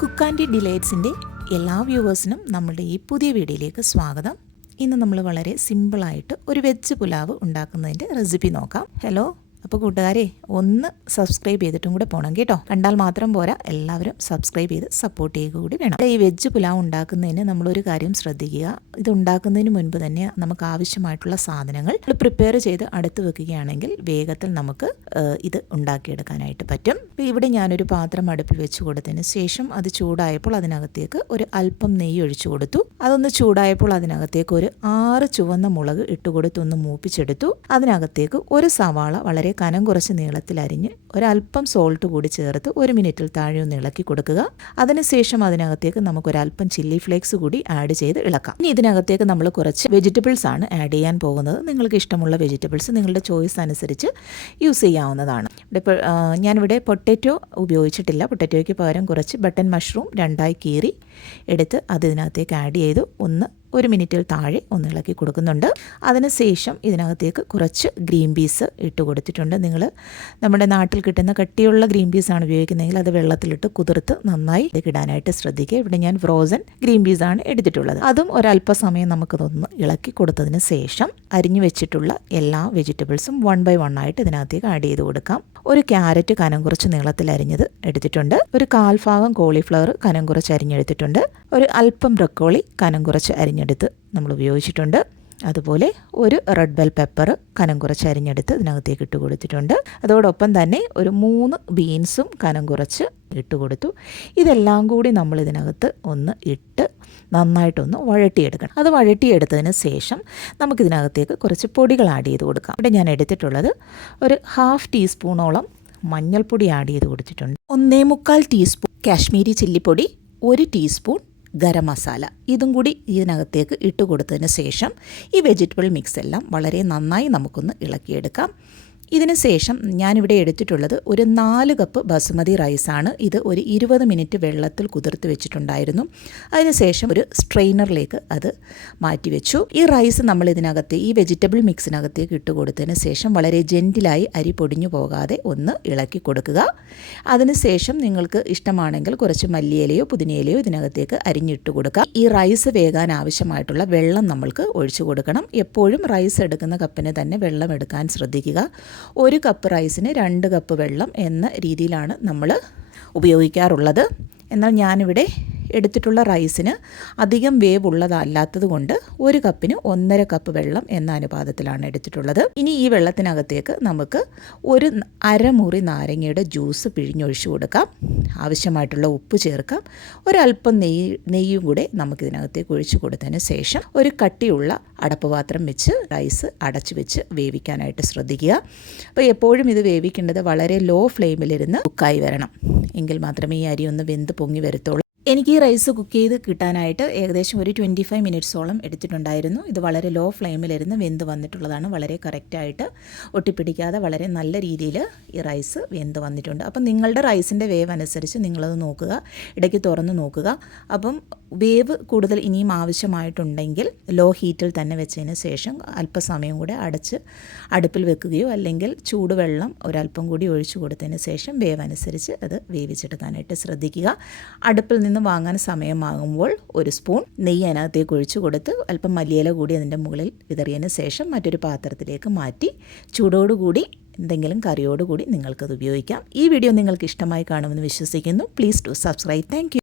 Cook and ഡിലൈറ്റ്സിൻ്റെ എല്ലാ വ്യൂവേഴ്സിനും നമ്മുടെ ഈ പുതിയ വീഡിയോയിലേക്ക് സ്വാഗതം. ഇന്ന് നമ്മൾ വളരെ സിമ്പിളായിട്ട് ഒരു വെജ് പുലാവ് ഉണ്ടാക്കുന്നതിൻ്റെ റെസിപ്പി നോക്കാം. ഹലോ, അപ്പോൾ കൂട്ടുകാരെ ഒന്ന് സബ്സ്ക്രൈബ് ചെയ്തിട്ടും കൂടെ പോകണം കേട്ടോ. കണ്ടാൽ മാത്രം പോരാ, എല്ലാവരും സബ്സ്ക്രൈബ് ചെയ്ത് സപ്പോർട്ട് ചെയ്യുക കൂടി വേണം. ഈ വെജ് പുലാവ് ഉണ്ടാക്കുന്നതിന് നമ്മളൊരു കാര്യം ശ്രദ്ധിക്കുക. ഇത് ഉണ്ടാക്കുന്നതിന് മുൻപ് തന്നെ നമുക്ക് ആവശ്യമായിട്ടുള്ള സാധനങ്ങൾ പ്രിപ്പയർ ചെയ്ത് അടുത്ത് വെക്കുകയാണെങ്കിൽ വേഗത്തിൽ നമുക്ക് ഇത് ഉണ്ടാക്കിയെടുക്കാനായിട്ട് പറ്റും. അപ്പോൾ ഇവിടെ ഞാനൊരു പാത്രം അടുപ്പിൽ വെച്ച് കൊടുത്തതിന് ശേഷം അത് ചൂടായപ്പോൾ അതിനകത്തേക്ക് ഒരു അല്പം നെയ്യ് ഒഴിച്ചു കൊടുത്തു. അതൊന്ന് ചൂടായപ്പോൾ അതിനകത്തേക്ക് ഒരു 6 ചുവന്ന മുളക് ഇട്ടുകൊടുത്തൊന്ന് മൂപ്പിച്ചെടുത്തു. അതിനകത്തേക്ക് ഒരു സവാള വളരെ കനം കുറച്ച് നീളത്തിൽ അരിഞ്ഞ് ഒരല്പം സോൾട്ട് കൂടി ചേർത്ത് 1 മിനിറ്റിൽ താഴെ ഒന്ന് ഇളക്കി കൊടുക്കുക. അതിനുശേഷം അതിനകത്തേക്ക് നമുക്കൊരല്പം ചില്ലി ഫ്ലേക്സ് കൂടി ആഡ് ചെയ്ത് ഇളക്കാം. ഇനി ഇതിനകത്തേക്ക് നമ്മൾ കുറച്ച് വെജിറ്റബിൾസ് ആണ് ആഡ് ചെയ്യാൻ പോകുന്നത്. നിങ്ങൾക്ക് ഇഷ്ടമുള്ള വെജിറ്റബിൾസ് നിങ്ങളുടെ ചോയ്സ് അനുസരിച്ച് യൂസ് ചെയ്യാവുന്നതാണ്. ഞാനിവിടെ പൊട്ടറ്റോ ഉപയോഗിച്ചിട്ടില്ല. പൊട്ടറ്റോയ്ക്ക് പകരം കുറച്ച് ബട്ടൺ മഷ്റൂം 2ആയി കീറി എടുത്ത് അതിനകത്തേക്ക് ആഡ് ചെയ്തു 1 മിനിറ്റിൽ താഴെ ഒന്ന് ഇളക്കി കൊടുക്കുന്നുണ്ട്. അതിനുശേഷം ഇതിനകത്തേക്ക് കുറച്ച് ഗ്രീൻ പീസ് ഇട്ട് കൊടുത്തിട്ടുണ്ട്. നിങ്ങൾ നമ്മുടെ നാട്ടിൽ കിട്ടുന്ന കട്ടിയുള്ള ഗ്രീൻ പീസാണ് ഉപയോഗിക്കുന്നതെങ്കിൽ അത് വെള്ളത്തിലിട്ട് കുതിർത്ത് നന്നായി ഇടാനായിട്ട് ശ്രദ്ധിക്കുക. ഇവിടെ ഞാൻ ഫ്രോസൺ ഗ്രീൻ പീസാണ് എടുത്തിട്ടുള്ളത്. അതും ഒരല്പസമയം നമുക്കതൊന്ന് ഇളക്കി കൊടുത്തതിന് ശേഷം അരിഞ്ഞു വെച്ചിട്ടുള്ള എല്ലാ വെജിറ്റബിൾസും 1 by 1 ആയിട്ട് ഇതിനകത്തേക്ക് ആഡ് ചെയ്ത് കൊടുക്കാം. ഒരു ക്യാരറ്റ് കനം കുറച്ച് നീളത്തിൽ അരിഞ്ഞത് എടുത്തിട്ടുണ്ട്. ഒരു 1/4 ഭാഗം കോളിഫ്ലവർ കനം കുറച്ച് അരിഞ്ഞെടുത്തിട്ടുണ്ട്. ഒരു അല്പം ബ്രക്കോളി കനം കുറച്ച് അരിഞ്ഞെടുത്ത് നമ്മൾ ഉപയോഗിച്ചിട്ടുണ്ട്. അതുപോലെ ഒരു റെഡ് ബെൽ പെപ്പർ കനം കുറച്ച് അരിഞ്ഞെടുത്ത് ഇതിനകത്തേക്ക് ഇട്ട് കൊടുത്തിട്ടുണ്ട്. അതോടൊപ്പം തന്നെ ഒരു 3 ബീൻസും കനം കുറച്ച് ഇട്ട് കൊടുത്തു. ഇതെല്ലാം കൂടി നമ്മൾ ഇതിനകത്ത് ഒന്ന് ഇട്ട് നന്നായിട്ടൊന്ന് വഴട്ടിയെടുക്കണം. അത് വഴട്ടിയെടുത്തതിന് ശേഷം നമുക്കിതിനകത്തേക്ക് കുറച്ച് പൊടികൾ ആഡ് ചെയ്ത് കൊടുക്കാം. ഇവിടെ ഞാൻ എടുത്തിട്ടുള്ളത് ഒരു 1/2 ടീസ്പൂണോളം മഞ്ഞൾപ്പൊടി ആഡ് ചെയ്ത് കൊടുത്തിട്ടുണ്ട്. 1/4 ടീസ്പൂൺ കാശ്മീരി ചില്ലിപ്പൊടി, 1 ടീസ്പൂൺ ഗരം മസാല, ഇതും കൂടി ഇതിനകത്തേക്ക് ഇട്ട് കൊടുത്തതിന് ശേഷം ഈ വെജിറ്റബിൾ മിക്സ് എല്ലാം വളരെ നന്നായി നമുക്കൊന്ന് ഇളക്കിയെടുക്കാം. ഇതിന് ശേഷം ഞാനിവിടെ എടുത്തിട്ടുള്ളത് ഒരു 4 കപ്പ് ബസുമതി റൈസാണ്. ഇത് ഒരു 20 മിനിറ്റ് വെള്ളത്തിൽ കുതിർത്ത് വെച്ചിട്ടുണ്ടായിരുന്നു. അതിനുശേഷം ഒരു സ്ട്രെയിനറിലേക്ക് അത് മാറ്റി വെച്ചു. ഈ റൈസ് നമ്മൾ ഇതിനകത്ത് ഈ വെജിറ്റബിൾ മിക്സിനകത്തേക്ക് ഇട്ട് കൊടുത്തതിന് ശേഷം വളരെ ജെൻറ്റിലായി അരി പൊടിഞ്ഞു പോകാതെ ഒന്ന് ഇളക്കി കൊടുക്കുക. അതിനുശേഷം നിങ്ങൾക്ക് ഇഷ്ടമാണെങ്കിൽ കുറച്ച് മല്ലിയിലയോ പുതിനയിലയോ ഇതിനകത്തേക്ക് അരിഞ്ഞിട്ട് കൊടുക്കുക. ഈ റൈസ് വേകാൻ ആവശ്യമായിട്ടുള്ള വെള്ളം നമ്മൾക്ക് ഒഴിച്ചു കൊടുക്കണം. എപ്പോഴും റൈസ് എടുക്കുന്ന കപ്പിന് തന്നെ വെള്ളം എടുക്കാൻ ശ്രദ്ധിക്കുക. 1 കപ്പ് റൈസിന് 2 കപ്പ് വെള്ളം എന്ന രീതിയിലാണ് നമ്മൾ ഉപയോഗിക്കാറുള്ളത്. എന്നാൽ ഞാനിവിടെ എടുത്തിട്ടുള്ള റൈസിന് അധികം വേവ് ഉള്ളതല്ലാത്തത് കൊണ്ട് 1 കപ്പിന് 1.5 കപ്പ് വെള്ളം എന്ന അനുപാതത്തിലാണ് എടുത്തിട്ടുള്ളത്. ഇനി ഈ വെള്ളത്തിനകത്തേക്ക് നമുക്ക് ഒരു അരമുറി നാരങ്ങയുടെ ജ്യൂസ് പിഴിഞ്ഞൊഴിച്ചു കൊടുക്കാം. ആവശ്യമായിട്ടുള്ള ഉപ്പ് ചേർക്കാം. ഒരല്പം നെയ്യും കൂടെ നമുക്കിതിനകത്തേക്ക് ഒഴിച്ചു കൊടുത്തതിന് ശേഷം ഒരു കട്ടിയുള്ള അടപ്പുപാത്രം വെച്ച് റൈസ് അടച്ചു വെച്ച് വേവിക്കാനായിട്ട് ശ്രദ്ധിക്കുക. അപ്പോൾ എപ്പോഴും ഇത് വേവിക്കേണ്ടത് വളരെ ലോ ഫ്ലെയിമിലിരുന്ന് കുക്കായി വരണം. എങ്കിൽ മാത്രമേ ഈ അരി ഒന്ന് വെന്ത് പൊങ്ങി വരത്തുള്ളൂ. എനിക്ക് ഈ റൈസ് കുക്ക് ചെയ്ത് കിട്ടാനായിട്ട് ഏകദേശം ഒരു 25 മിനിറ്റ്സോളം എടുത്തിട്ടുണ്ടായിരുന്നു. ഇത് വളരെ ലോ ഫ്ലെയിമിലിരുന്ന് വെന്ത് വന്നിട്ടുള്ളതാണ്. വളരെ കറക്റ്റായിട്ട് ഒട്ടിപ്പിടിക്കാതെ വളരെ നല്ല രീതിയിൽ ഈ റൈസ് വെന്ത് വന്നിട്ടുണ്ട്. അപ്പം നിങ്ങളുടെ റൈസിൻ്റെ വേവ് അനുസരിച്ച് നിങ്ങളത് നോക്കുക, ഇടയ്ക്ക് തുറന്ന് നോക്കുക. അപ്പം വേവ് കൂടുതൽ ഇനിയും ആവശ്യമായിട്ടുണ്ടെങ്കിൽ ലോ ഹീറ്റിൽ തന്നെ വെച്ചതിന് ശേഷം അല്പസമയം കൂടെ അടച്ച് അടുപ്പിൽ വെക്കുകയോ അല്ലെങ്കിൽ ചൂടുവെള്ളം ഒരല്പം കൂടി ഒഴിച്ചു കൊടുത്തതിന് ശേഷം വേവ് അനുസരിച്ച് അത് വേവിച്ചെടുക്കാനായിട്ട് ശ്രദ്ധിക്കുക. അടുപ്പിൽ നിന്ന് വാങ്ങാൻ സമയമാകുമ്പോൾ 1 സ്പൂൺ നെയ്യ് അതിനകത്തേക്ക് ഒഴിച്ചു കൊടുത്ത് അല്പം മല്ലിയില കൂടി അതിൻ്റെ മുകളിൽ വിതറിയതിന് ശേഷം മറ്റൊരു പാത്രത്തിലേക്ക് മാറ്റി ചൂടോടുകൂടി എന്തെങ്കിലും കറിയോടുകൂടി നിങ്ങൾക്കത് ഉപയോഗിക്കാം. ഈ വീഡിയോ നിങ്ങൾക്ക് ഇഷ്ടമായി കാണുമെന്ന് വിശ്വസിക്കുന്നു. Please do subscribe. Thank you.